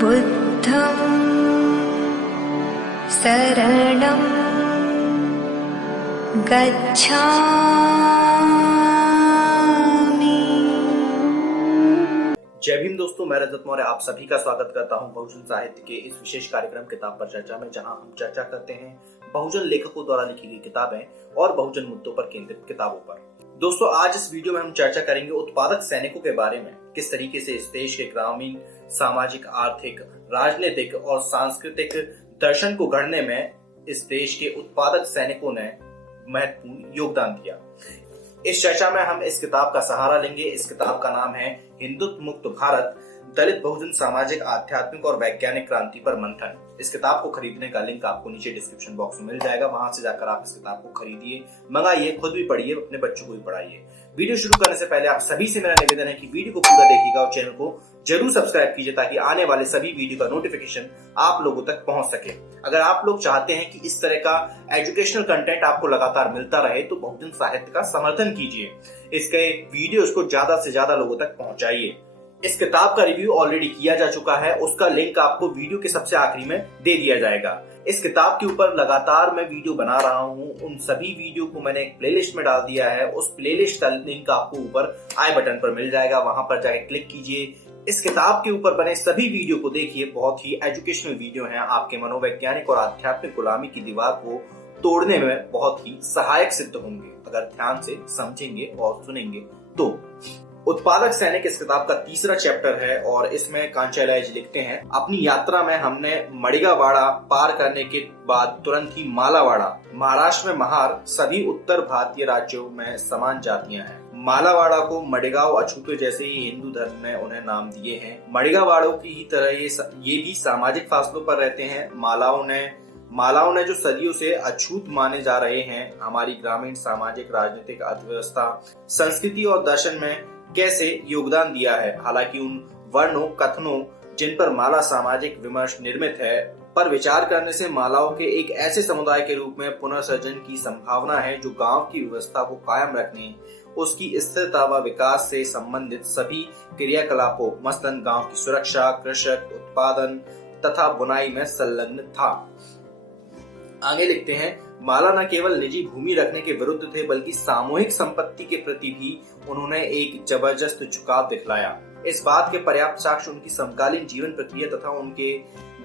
बुद्धं शरणं गच्छामि। जय भीम दोस्तों, मैं रजत मौर्य आप सभी का स्वागत करता हूं बहुजन साहित्य के इस विशेष कार्यक्रम किताब पर चर्चा में, जहां हम चर्चा करते हैं बहुजन लेखकों द्वारा लिखी गई किताबें और बहुजन मुद्दों पर केंद्रित किताबों पर। दोस्तों, आज इस वीडियो में हम चर्चा करेंगे उत्पादक सैनिकों के बारे में। किस तरीके से इस देश के ग्रामीण, सामाजिक, आर्थिक, राजनीतिक और सांस्कृतिक दर्शन को गढ़ने में इस देश के उत्पादक सैनिकों ने महत्वपूर्ण योगदान दिया। इस चर्चा में हम इस किताब का सहारा लेंगे। इस किताब का नाम है हिंदुत्व मुक्त भारत, दलित बहुजन सामाजिक, आध्यात्मिक और वैज्ञानिक क्रांति पर मंथन। इस किताब को खरीदने का लिंक आपको नीचे डिस्क्रिप्शन बॉक्स में मिल जाएगा। वहां से जाकर आप इस किताब को खरीदिए, मंगाइए, खुद भी पढ़िए, अपने बच्चों को भी पढ़ाइए। वीडियो शुरू करने से पहले आप सभी से मेरा निवेदन है कि वीडियो को पूरा देखिएगा और चैनल को जरूर सब्सक्राइब कीजिए, ताकि आने वाले सभी वीडियो का नोटिफिकेशन आप लोगों तक पहुंच सके। अगर आप लोग चाहते हैं कि इस तरह का एजुकेशनल कंटेंट आपको लगातार मिलता रहे, तो बहुजन साहित्य का समर्थन कीजिए। इसके वीडियोस को ज्यादा से ज्यादा लोगों तक पहुंचाइए। इस किताब का रिव्यू ऑलरेडी किया जा चुका है, उसका लिंक आपको वीडियो के सबसे आखिरी में दे दिया जाएगा। इस किताब के ऊपर लगातार मैं वीडियो बना रहा हूं, उन सभी वीडियो को मैंने एक प्लेलिस्ट में डाल दिया है। उस प्लेलिस्ट का लिंक आपको ऊपर आई बटन पर मिल जाएगा, वहां पर जाकर क्लिक कीजिए। इस किताब के ऊपर बने सभी वीडियो को देखिए, बहुत ही एजुकेशनल वीडियो हैं। आपके मनोवैज्ञानिक और आध्यात्मिक गुलामी की दीवार को तोड़ने में बहुत ही सहायक सिद्ध होंगे, अगर ध्यान से समझेंगे और सुनेंगे तो। उत्पादक सैनिक इस किताब का तीसरा चैप्टर है और इसमें कांचालय जी लिखते हैं, अपनी यात्रा में हमने मड़िगावाड़ा पार करने के बाद तुरंत ही मालावाड़ा, महाराष्ट्र में महार, सभी उत्तर भारतीय राज्यों में समान जातियां हैं। मालावाड़ा को मड़िगांव, अछूते जैसे ही हिंदू धर्म ने उन्हें नाम दिए हैं। मड़िगावाड़ों की ही तरह ये भी सामाजिक फासलों पर रहते हैं। मालाओं ने जो सदियों से अछूत माने जा रहे हैं, हमारी ग्रामीण, सामाजिक, राजनीतिक, अर्थव्यवस्था, संस्कृति और दर्शन में कैसे योगदान दिया है। हालांकि उन वर्णों, कथनों जिन पर माला सामाजिक विमर्श निर्मित है, पर विचार करने से मालाओं के एक ऐसे समुदाय के रूप में पुनर्सृजन की संभावना है जो गांव की व्यवस्था को कायम रखने, उसकी स्थिरता व विकास से संबंधित सभी क्रियाकलापों, मसलन गांव की सुरक्षा, कृषक, उत्पादन तथा बुनाई में संलग्न था। आगे लिखते हैं, माला न केवल निजी भूमि रखने के विरुद्ध थे, बल्कि सामूहिक संपत्ति के प्रति भी उन्होंने एक जबरदस्त झुकाव दिखलाया। इस बात के पर्याप्त साक्ष्य उनकी समकालीन जीवन प्रक्रिया तथा उनके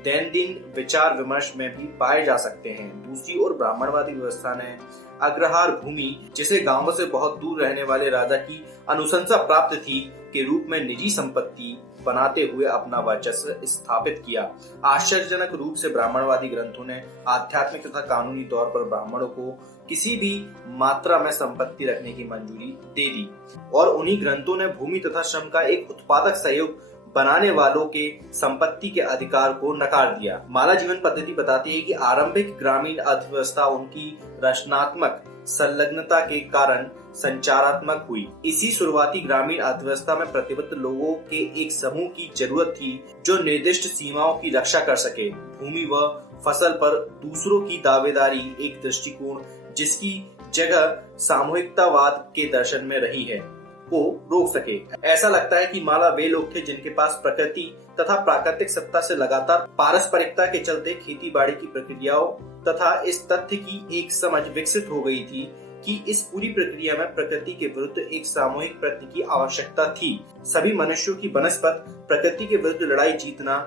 दैनंदिन विचार विमर्श में भी पाए जा सकते हैं। दूसरी ओर ब्राह्मणवादी व्यवस्था ने अग्रहार भूमि, जिसे गांवों से बहुत दूर रहने वाले राजा की अनुशंसा प्राप्त थी, के रूप में निजी संपत्ति बनाते हुए अपना वर्चस्व स्थापित किया। आश्चर्यजनक रूप से ब्राह्मणवादी ग्रंथों ने आध्यात्मिक तथा कानूनी तौर पर ब्राह्मणों को किसी भी मात्रा में संपत्ति रखने की मंजूरी दे दी और उन्हीं ग्रंथों ने भूमि तथा श्रम का एक उत्पादक सहयोग बनाने वालों के संपत्ति के अधिकार को नकार दिया। माला जीवन पद्धति बताती है कि आरंभिक ग्रामीण अर्थव्यवस्था उनकी रचनात्मक संलग्नता के कारण संचारात्मक हुई। इसी शुरुआती ग्रामीण अर्थव्यवस्था में प्रतिबद्ध लोगों के एक समूह की जरूरत थी जो निर्दिष्ट सीमाओं की रक्षा कर सके। भूमि व फसल पर दूसरों की दावेदारी एक दृष्टिकोण, जिसकी जगह सामूहिकतावाद के दर्शन में रही है, को रोक सके। ऐसा लगता है कि माला वे लोग थे जिनके पास प्रकृति तथा प्राकृतिक सत्ता से लगातार पारस्परिकता के चलते खेती बाड़ी की प्रक्रियाओं तथा इस तथ्य की एक समझ विकसित हो गई थी कि इस पूरी प्रक्रिया में प्रकृति के विरुद्ध एक सामूहिक प्रयत्न की आवश्यकता थी। सभी मनुष्यों की बनस्पत प्रकृति के विरुद्ध लड़ाई जीतना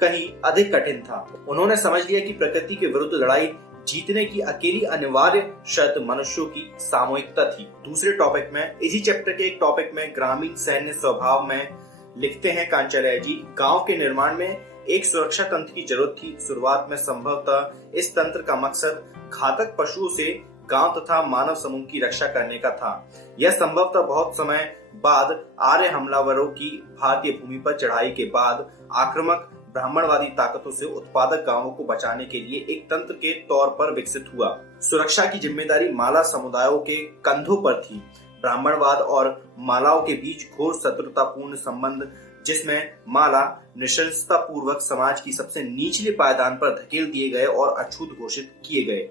कहीं अधिक कठिन था। उन्होंने समझ लिया कि प्रकृति के विरुद्ध लड़ाई जीतने की अकेली अनिवार्य शर्त मनुष्यों की सामूहिकता थी। दूसरे टॉपिक में, इसी चैप्टर के एक टॉपिक में, ग्रामीण सैन्य स्वभाव में लिखते हैं कांचालय जी, गांव के निर्माण में एक सुरक्षा तंत्र की जरूरत थी। शुरुआत में संभवतः इस तंत्र का मकसद घातक पशुओं से गांव तथा मानव समूह की रक्षा करने का था। यह संभवतः बहुत समय बाद आर्य हमलावरों की भारतीय भूमि पर चढ़ाई के बाद आक्रामक ब्राह्मणवादी ताकतों से उत्पादक गांवों को बचाने के लिए एक तंत्र के तौर पर विकसित हुआ। सुरक्षा की जिम्मेदारी माला समुदायों के कंधों पर थी। ब्राह्मणवाद और मालाओं के बीच घोर शत्रुतापूर्ण संबंध, जिसमें माला नृशंसता पूर्वक समाज की सबसे निचले पायदान पर धकेल दिए गए और अछूत घोषित किए गए।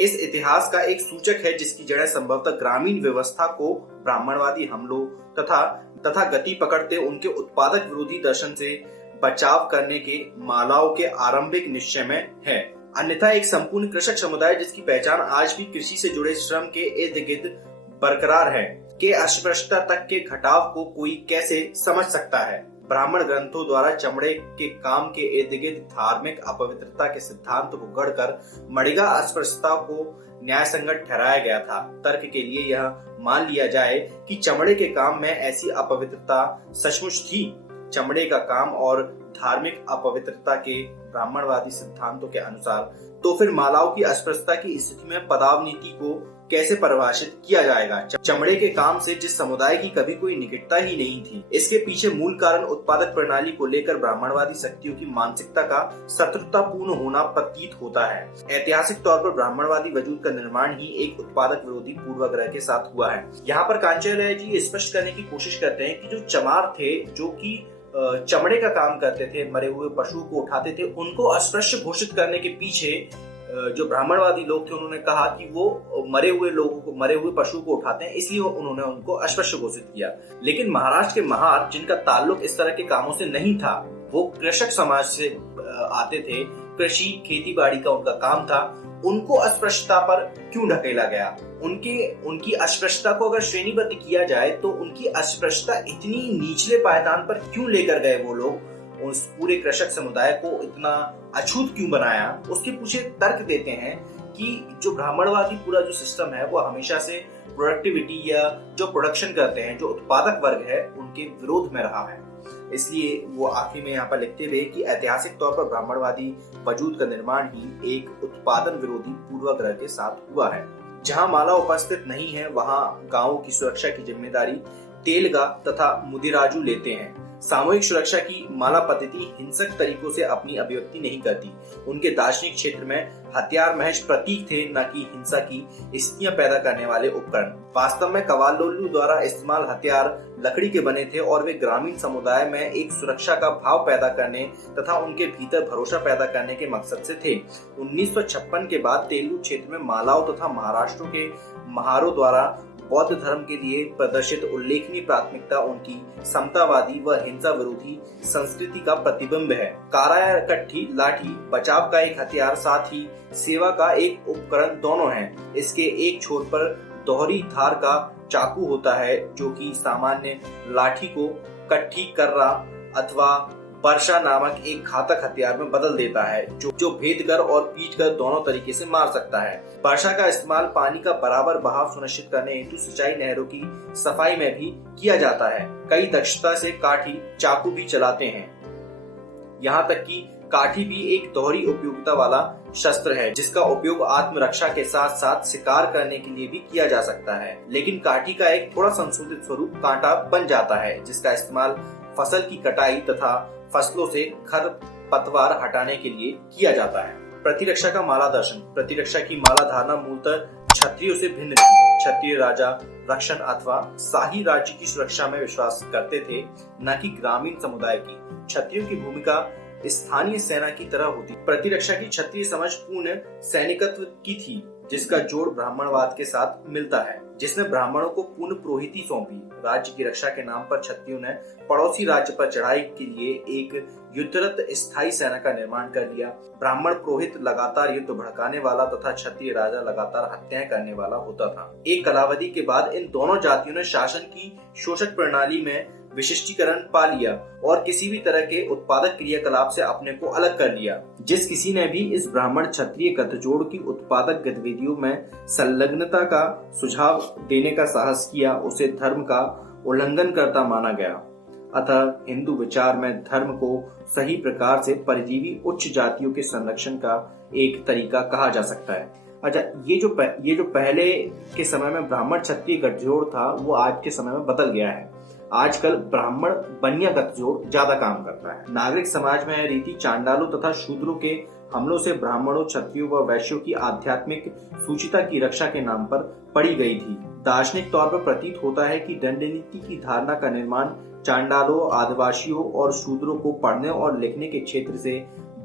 इस इतिहास का एक सूचक है जिसकी जड़ें संभवतः ग्रामीण व्यवस्था को ब्राह्मणवादी हमलों तथा गति पकड़ते उनके उत्पादक विरोधी दर्शन से बचाव करने के मालाओं के आरंभिक निश्चय में है। अन्यथा एक संपूर्ण कृषक समुदाय जिसकी पहचान आज भी कृषि से जुड़े श्रम के इर्द गिर्द बरकरार है के अस्पृश्यता तक के घटाव को कोई कैसे समझ सकता है। ब्राह्मण ग्रंथों द्वारा चमड़े के काम के इर्द गिर्द धार्मिक अपवित्रता के सिद्धांत को गढ़कर मणिगा अस्पृश्यता को न्याय संगत ठहराया गया था। तर्क के लिए यह मान लिया जाए कि चमड़े के काम में ऐसी अपवित्रता सचमुच थी। चमड़े का काम और धार्मिक अपवित्रता के ब्राह्मणवादी सिद्धांतों के अनुसार तो फिर मालाओं की अस्पृश्यता की स्थिति में पदावनीति को कैसे परिभाषित किया जाएगा। चमड़े के काम से जिस समुदाय की कभी कोई निकटता ही नहीं थी, इसके पीछे मूल कारण उत्पादक प्रणाली को लेकर ब्राह्मणवादी शक्तियों की मानसिकता का शत्रुतापूर्ण होना प्रतीत होता है। ऐतिहासिक तौर पर ब्राह्मणवादी वजूद का निर्माण ही एक उत्पादक विरोधी पूर्वाग्रह के साथ हुआ है। यहाँ पर कांचाराय जी स्पष्ट करने की कोशिश करते हैं कि जो चमार थे, जो कि चमड़े का काम करते थे, मरे हुए पशु को उठाते थे, उनको अस्पृश्य घोषित करने के पीछे जो ब्राह्मणवादी लोग थे उन्होंने कहा कि वो मरे हुए पशु को उठाते हैं, इसलिए उन्होंने उनको अस्पृश्य घोषित किया। लेकिन महाराष्ट्र के महार, जिनका ताल्लुक इस तरह के कामों से नहीं था, वो कृषक समाज से आते थे, कृषि खेती बाड़ी का उनका काम था, उनको अस्पृश्यता पर क्यों ढकेला गया? उनकी अस्पृश्यता को अगर श्रेणीबद्ध किया जाए तो उनकी अस्पृश्यता इतनी निचले पायदान पर क्यों लेकर गए वो लोग? उस पूरे कृषक समुदाय को इतना अछूत क्यों बनाया? उसके पीछे तर्क देते हैं कि जो ब्राह्मणवादी पूरा जो सिस्टम है वो हमेशा से प्रोडक्टिविटी या जो प्रोडक्शन करते हैं, जो उत्पादक वर्ग है, उनके विरोध में रहा है। इसलिए वो आखिर में यहाँ पर लिखते हुए कि ऐतिहासिक तौर पर ब्राह्मणवादी वजूद का निर्माण ही एक उत्पादन विरोधी पूर्वाग्रह के साथ हुआ है। जहाँ माला उपस्थित नहीं है वहाँ गांवों की सुरक्षा की जिम्मेदारी तेलगा तथा मुदिराजू लेते हैं। सामूहिक सुरक्षा की माला पद्धति हिंसक तरीकों से अपनी अभिव्यक्ति नहीं करती। उनके दार्शनिक क्षेत्र में हथियार महज प्रतीक थे, न कि हिंसा की स्थितियां पैदा करने वाले उपकरण। वास्तव में कवालोल्लू द्वारा इस्तेमाल हथियार लकड़ी के बने थे और वे ग्रामीण समुदाय में एक सुरक्षा का भाव पैदा करने तथा उनके भीतर भरोसा पैदा करने के मकसद से थे। 1956 के बाद तेलुगु क्षेत्र में मालाओं तथा महाराष्ट्र के महारों द्वारा बौद्ध धर्म के लिए प्रदर्शित उल्लेखनीय प्राथमिकता उनकी समतावादी व हिंसा विरोधी संस्कृति का प्रतिबिंब है। कारा कट्ठी लाठी बचाव का एक हथियार, साथ ही सेवा का एक उपकरण दोनों हैं। इसके एक छोर पर दोहरी धार का चाकू होता है जो कि सामान्य लाठी को कट्ठी कर्रा अथवा वर्षा नामक एक घातक हथियार में बदल देता है, जो भेद कर और पीट कर दोनों तरीके से मार सकता है। वर्षा का इस्तेमाल पानी का बराबर बहाव सुनिश्चित करने हेतु सिंचाई नहरों की सफाई में भी किया जाता है। कई दक्षता से काठी चाकू भी चलाते हैं। यहाँ तक कि काठी भी एक दोहरी उपयोगिता वाला शस्त्र है, जिसका उपयोग आत्मरक्षा के साथ साथ शिकार करने के लिए भी किया जा सकता है। लेकिन काठी का एक थोड़ा संशोधित स्वरूप कांटा बन जाता है, जिसका इस्तेमाल फसल की कटाई तथा फसलों से खरपतवार हटाने के लिए किया जाता है। प्रतिरक्षा का माला दर्शन। प्रतिरक्षा की माला धारणा मूलतः क्षत्रियों से भिन्न थी। क्षत्रिय राजा रक्षण अथवा शाही राज्य की सुरक्षा में विश्वास करते थे, न कि ग्रामीण समुदाय की। क्षत्रियों की भूमिका स्थानीय सेना की तरह होती। प्रतिरक्षा की क्षत्रिय समझ पूर्ण सैनिकत्व की थी, जिसका जोड़ ब्राह्मणवाद के साथ मिलता है, जिसने ब्राह्मणों को पूर्ण पुरोहिती सौंपी। राज्य की रक्षा के नाम पर क्षत्रियों ने पड़ोसी राज्य पर चढ़ाई के लिए एक युद्धरत स्थायी सेना का निर्माण कर लिया। ब्राह्मण पुरोहित लगातार युद्ध भड़काने वाला तथा क्षत्रिय राजा लगातार हत्याएं करने वाला होता था। एक कालावधि के बाद इन दोनों जातियों ने शासन की शोषक प्रणाली में विशिष्टीकरण पा लिया और किसी भी तरह के उत्पादक क्रियाकलाप से अपने को अलग कर लिया। जिस किसी ने भी इस ब्राह्मण क्षत्रिय गठजोड़ की उत्पादक गतिविधियों में संलग्नता का सुझाव देने का साहस किया, उसे धर्म का उल्लंघन करता माना गया। अतः हिंदू विचार में धर्म को सही प्रकार से परजीवी उच्च जातियों के संरक्षण का एक तरीका कहा जा सकता है। अच्छा, ये जो पहले के समय में ब्राह्मण क्षत्रिय गठजोड़ था, वो आज के समय में बदल गया है। आजकल ब्राह्मण बनिया गठजोड़ ज्यादा काम करता है। नागरिक समाज में रीति चांडालों तथा शूद्रों के हमलों से ब्राह्मणों, क्षत्रियों व वैश्यों की आध्यात्मिक सूचिता की रक्षा के नाम पर पड़ी गई थी। दार्शनिक तौर पर प्रतीत होता है कि दंड नीति की धारणा का निर्माण चांडालों, आदिवासियों और शूद्रों को पढ़ने और लिखने के क्षेत्र से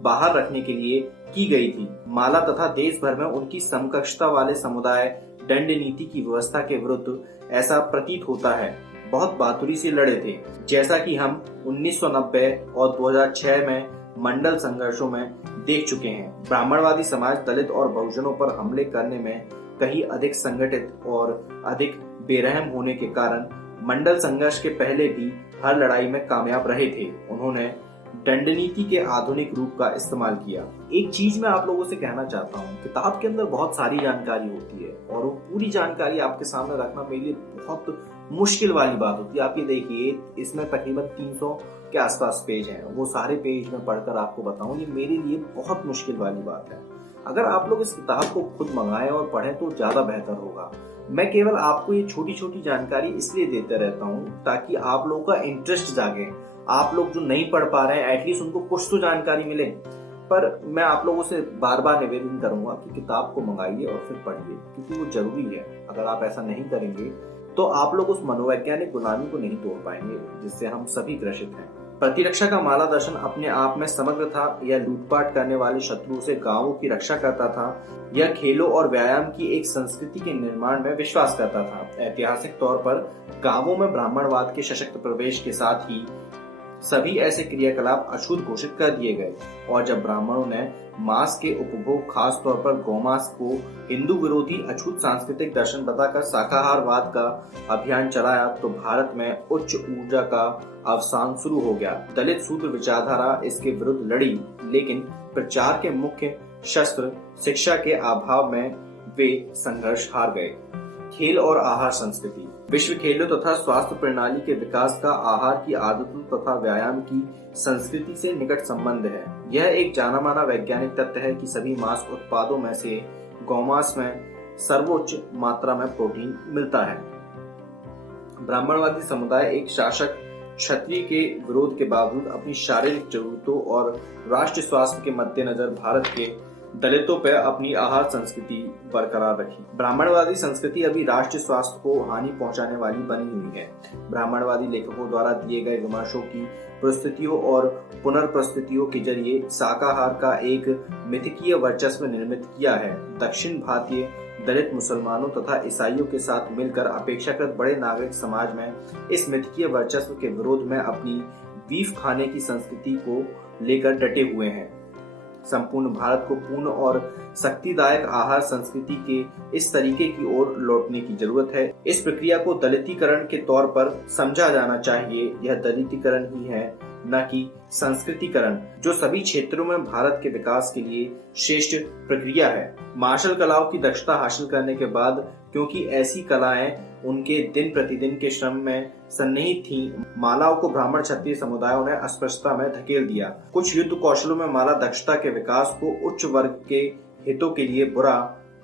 बाहर रखने के लिए की गई थी। माला तथा देश भर में उनकी समकक्षता वाले समुदाय दंड नीति की व्यवस्था के विरुद्ध ऐसा प्रतीत होता है। बहुत बहादुरी से लड़े थे, जैसा कि हम 1990 और 2006 में मंडल संघर्षों में देख चुके हैं। ब्राह्मणवादी समाज दलित और बहुजनों पर हमले करने में कहीं अधिक संगठित और अधिक बेरहम होने के कारण मंडल संघर्ष के पहले भी हर लड़ाई में कामयाब रहे थे। उन्होंने दंड नीति के आधुनिक रूप का इस्तेमाल किया। एक चीज मैं आप लोगों से कहना चाहता हूँ, किताब के अंदर बहुत सारी जानकारी होती है और वो पूरी जानकारी आपके सामने रखना मेरे लिए बहुत मुश्किल वाली बात होती है। आप ये देखिए, इसमें तकरीबन 300 के आसपास पेज हैं। वो सारे पेज मैं पढ़कर आपको बताऊं, ये मेरे लिए बहुत मुश्किल वाली बात है। अगर आप लोग इस किताब को खुद मंगाएं और पढ़ें तो ज्यादा बेहतर होगा। मैं केवल आपको ये छोटी छोटी जानकारी इसलिए देते रहता हूँ ताकि आप लोगों का इंटरेस्ट जागे। आप लोग जो नहीं पढ़ पा रहे हैं, एटलीस्ट उनको कुछ तो जानकारी मिले। पर मैं आप लोगों से बार बार निवेदन करूंगा कि किताब को मंगाइए और फिर पढ़िए, क्योंकि वो जरूरी है। अगर आप ऐसा नहीं करेंगे तो आप लोग उस मनोवैज्ञानिक गुलामी को नहीं तोड़ पाएंगे जिससे हम सभी ग्रसित हैं। प्रतिरक्षा का माला दर्शन अपने आप में समग्र था। यह लूटपाट करने वाले शत्रुओं से गांवों की रक्षा करता था। यह खेलों और व्यायाम की एक संस्कृति के निर्माण में विश्वास करता था। ऐतिहासिक तौर पर गांवों में ब्राह्मणवाद के सशक्त प्रवेश के साथ ही सभी ऐसे क्रियाकलाप अछूत घोषित कर दिए गए, और जब ब्राह्मणों ने मांस के उपभोग, खास तौर पर गौमांस को हिंदू विरोधी अछूत सांस्कृतिक दर्शन बताकर शाकाहारवाद का अभियान चलाया तो भारत में उच्च ऊर्जा का अवसान शुरू हो गया। दलित सूत्र विचारधारा इसके विरुद्ध लड़ी, लेकिन प्रचार के मुख्य शस्त्र शिक्षा के अभाव में वे संघर्ष हार गए। खेल और आहार संस्कृति। विश्व खेलों तथा स्वास्थ्य प्रणाली के विकास का आहार की आदतों तथा व्यायाम की संस्कृति से निकट संबंध है। यह एक जाना माना वैज्ञानिक तथ्य है कि सभी मांस उत्पादों में से गौमांस में सर्वोच्च मात्रा में प्रोटीन मिलता है। ब्राह्मणवादी समुदाय एक शासक क्षत्रिय के विरोध के बावजूद अपनी शारीरिक जरूरतों और राष्ट्र स्वास्थ्य के मद्देनजर भारत के दलितों पर अपनी आहार संस्कृति बरकरार रखी। ब्राह्मणवादी संस्कृति अभी राष्ट्रीय स्वास्थ्य को हानि पहुंचाने वाली बनी हुई है। ब्राह्मणवादी लेखकों द्वारा दिए गए विमर्शों की प्रस्तुतियों और पुनर्प्रस्तुतियों के जरिए शाकाहार का एक मिथकीय वर्चस्व निर्मित किया है। दक्षिण भारतीय दलित मुसलमानों तथा ईसाइयों के साथ मिलकर अपेक्षाकृत बड़े नागरिक समाज में इस मिथकीय वर्चस्व के विरोध में अपनी बीफ खाने की संस्कृति को लेकर डटे हुए हैं। संपूर्ण भारत को पूर्ण और शक्तिदायक आहार संस्कृति के इस तरीके की ओर लौटने की जरूरत है। इस प्रक्रिया को दलितीकरण के तौर पर समझा जाना चाहिए। यह दलितीकरण ही है, न कि संस्कृतिकरण, जो सभी क्षेत्रों में भारत के विकास के लिए श्रेष्ठ प्रक्रिया है। मार्शल कलाओं की दक्षता हासिल करने के बाद, क्योंकि ऐसी कलाएं उनके दिन प्रतिदिन के श्रम में सन्निहित थीं, मालाओं को ब्राह्मण क्षत्रिय समुदायों ने अस्पृश्यता में धकेल दिया। कुछ युद्ध कौशलों में माला दक्षता के विकास को उच्च वर्ग के हितों के लिए बुरा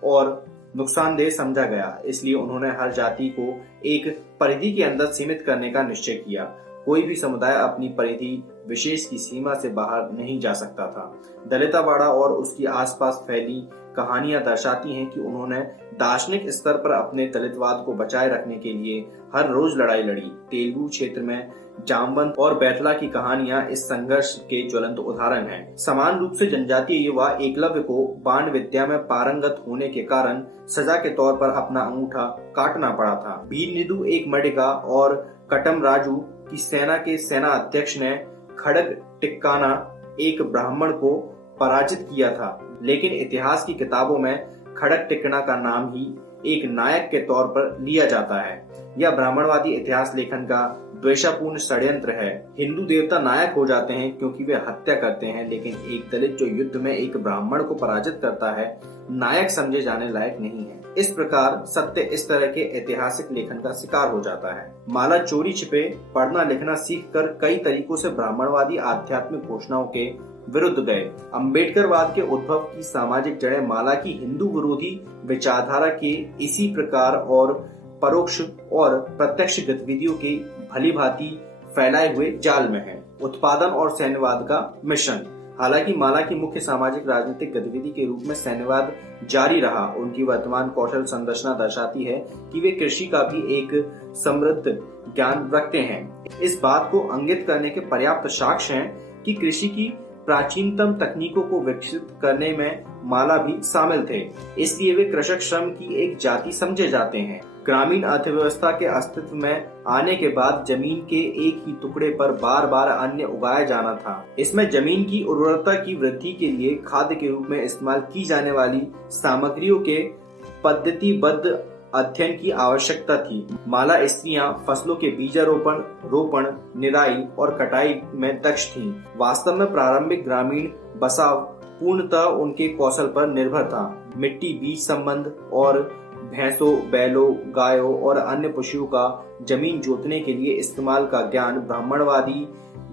और नुकसानदेह समझा गया, इसलिए उन्होंने हर जाति को एक परिधि के अंदर सीमित करने का निश्चय किया। कोई भी समुदाय अपनी परिधि विशेष की सीमा से बाहर नहीं जा सकता था। दलितावाड़ा और उसकी आसपास फैली कहानियां दर्शाती हैं कि उन्होंने दार्शनिक स्तर पर अपने दलितवाद को बचाए रखने के लिए हर रोज लड़ाई लड़ी। तेलुगु क्षेत्र में जामवंत और बैतला की कहानियां इस संघर्ष के ज्वलंत उदाहरण हैं। समान रूप से जनजातीय युवा एकलव्य को बाण विद्या में पारंगत होने के कारण सजा के तौर पर अपना अंगूठा काटना पड़ा था। भील निधु एक मडिगा और कटम राजू की सेना के सेना अध्यक्ष ने खड़ग टिक्काना एक ब्राह्मण को पराजित किया था, लेकिन इतिहास की किताबों में खड़ग टिक्काना का नाम ही एक नायक के तौर पर लिया जाता है। यह ब्राह्मणवादी इतिहास लेखन का द्वेषापूर्ण षड्यंत्र है। हिंदू देवता नायक हो जाते हैं क्योंकि वे हत्या करते हैं, लेकिन एक दलित जो युद्ध में एक ब्राह्मण को पराजित करता है, नायक समझे जाने लायक नहीं है। इस प्रकार सत्य इस तरह के ऐतिहासिक लेखन का शिकार हो जाता है। माला चोरी छिपे पढ़ना लिखना सीखकर कई तरीकों से ब्राह्मणवादी आध्यात्मिक घोषणाओं के विरुद्ध गए। अंबेडकरवाद के उद्भव की सामाजिक जड़ें माला की हिंदू विरोधी विचारधारा के इसी प्रकार और परोक्ष और प्रत्यक्ष गतिविधियों के भली भांति फैलाए हुए जाल में है। उत्पादन और सैन्यवाद का मिश्रण। हालांकि माला की मुख्य सामाजिक राजनीतिक गतिविधि के रूप में सैन्यवाद जारी रहा, उनकी वर्तमान कौशल संरचना दर्शाती है कि वे कृषि का भी एक समृद्ध ज्ञान रखते हैं। इस बात को इंगित करने के पर्याप्त साक्ष्य हैं कि कृषि की प्राचीनतम तकनीकों को विकसित करने में माला भी शामिल थे, इसलिए वे कृषक श्रम की एक जाति समझे जाते हैं। ग्रामीण अर्थव्यवस्था के अस्तित्व में आने के बाद जमीन के एक ही टुकड़े पर बार बार अन्न उगाया जाना था। इसमें जमीन की उर्वरता की वृद्धि के लिए खाद्य के रूप में इस्तेमाल की जाने वाली सामग्रियों के पद्धतिबद्ध अध्ययन की आवश्यकता थी। माला स्त्रियां फसलों के बीजारोपण, रोपण, निराई और कटाई में दक्ष थीं। वास्तव में प्रारंभिक ग्रामीण बसाव पूर्णतः उनके कौशल पर निर्भर था। मिट्टी, बीज संबंध और भैंसों, बैलों, गायों और अन्य पशुओं का जमीन जोतने के लिए इस्तेमाल का ज्ञान ब्राह्मणवादी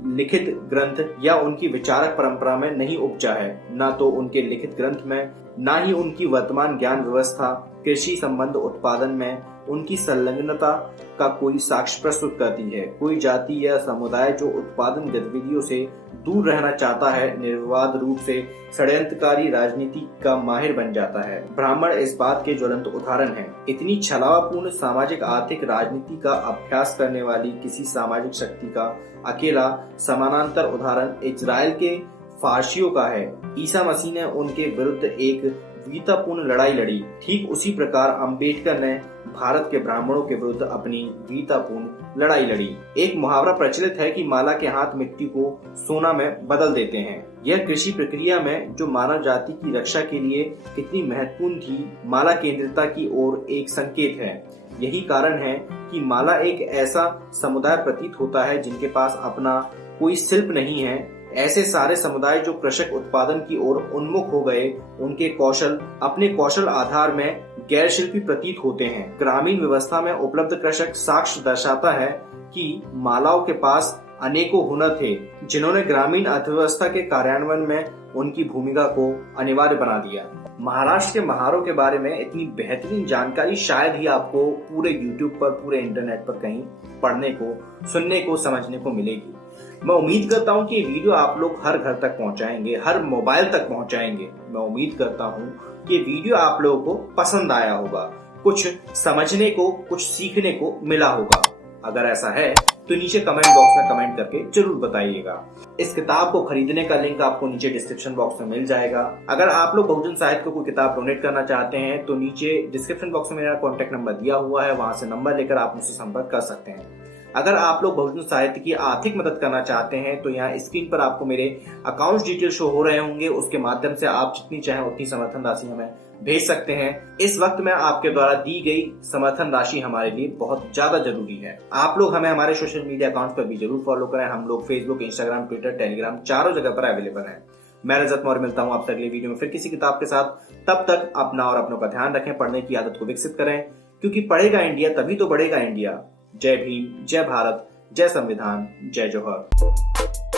लिखित ग्रंथ या उनकी विचारक परंपरा में नहीं उपजा है। न तो उनके लिखित ग्रंथ में, न ही उनकी वर्तमान ज्ञान व्यवस्था कृषि संबंध उत्पादन में उनकी संलग्नता का कोई साक्ष्य प्रस्तुत करती है। कोई जाति या समुदाय जो उत्पादन गतिविधियों से दूर रहना चाहता है, निर्विवाद रूप से षड्यंत्रकारी राजनीति का माहिर बन जाता है। ब्राह्मण इस बात के ज्वलंत उदाहरण हैं। इतनी छलावापूर्ण सामाजिक आर्थिक राजनीति का अभ्यास करने वाली किसी सामाजिक शक्ति का अकेला समानांतर उदाहरण इजराइल के फारसियों का है। ईसा मसीह ने उनके विरुद्ध एक वीरतापूर्ण लड़ाई लड़ी। ठीक उसी प्रकार अम्बेडकर ने भारत के ब्राह्मणों के विरुद्ध अपनी वीरतापूर्ण लड़ाई लड़ी। एक मुहावरा प्रचलित है कि माला के हाथ मिट्टी को सोना में बदल देते हैं। यह कृषि प्रक्रिया में जो मानव जाति की रक्षा के लिए कितनी महत्वपूर्ण थी, माला केंद्रितता की ओर एक संकेत है। यही कारण है कि माला एक ऐसा समुदाय प्रतीत होता है जिनके पास अपना कोई शिल्प नहीं है। ऐसे सारे समुदाय जो कृषक उत्पादन की ओर उन्मुख हो गए, उनके कौशल अपने कौशल आधार में गैर शिल्पी प्रतीत होते हैं। ग्रामीण व्यवस्था में उपलब्ध कृषक साक्ष्य दर्शाता है कि मालाओं के पास अनेकों हुनर थे, जिन्होंने ग्रामीण अर्थव्यवस्था के कार्यान्वयन में उनकी भूमिका को अनिवार्य बना दिया। महाराष्ट्र के महारों के बारे में इतनी बेहतरीन जानकारी शायद ही आपको पूरे YouTube पर, पूरे इंटरनेट पर कहीं पढ़ने को, सुनने को, समझने को मिलेगी। मैं उम्मीद करता हूँ कि ये वीडियो आप लोग हर घर तक पहुंचाएंगे, हर मोबाइल तक पहुंचाएंगे। मैं उम्मीद करता हूँ कि ये वीडियो आप लोगों को पसंद आया होगा, कुछ समझने को, कुछ सीखने को मिला होगा। अगर ऐसा है तो नीचे कमेंट बॉक्स में कमेंट करके जरूर बताइएगा। इस किताब को खरीदने का लिंक आपको नीचे डिस्क्रिप्शन बॉक्स में मिल जाएगा। अगर आप लोग बहुजन साहित्य को कोई किताब डोनेट करना चाहते हैं तो नीचे डिस्क्रिप्शन बॉक्स में मेरा कॉन्टैक्ट नंबर दिया हुआ है, वहां से नंबर लेकर आप मुझसे संपर्क कर सकते हैं। अगर आप लोग बहुजन साहित्य की आर्थिक मदद करना चाहते हैं तो यहाँ स्क्रीन पर आपको मेरे अकाउंट डिटेल शो हो रहे होंगे, उसके माध्यम से आप जितनी चाहें उतनी समर्थन राशि हमें भेज सकते हैं। इस वक्त में आपके द्वारा दी गई समर्थन राशि हमारे लिए बहुत ज्यादा जरूरी है। आप लोग हमें हमारे सोशल मीडिया अकाउंट पर भी जरूर फॉलो करें। हम लोग फेसबुक, इंस्टाग्राम, ट्विटर, टेलीग्राम चारों जगह पर अवेलेबल हैं। मैं रजत मौर्य मिलता हूँ आपसे अगले वीडियो में फिर किसी किताब के साथ। तब तक अपना और अपनों का ध्यान रखें, पढ़ने की आदत को विकसित करें, क्योंकि पढ़ेगा इंडिया तभी तो बढ़ेगा इंडिया। जय भीम, जय भारत, जय संविधान, जय जोहर।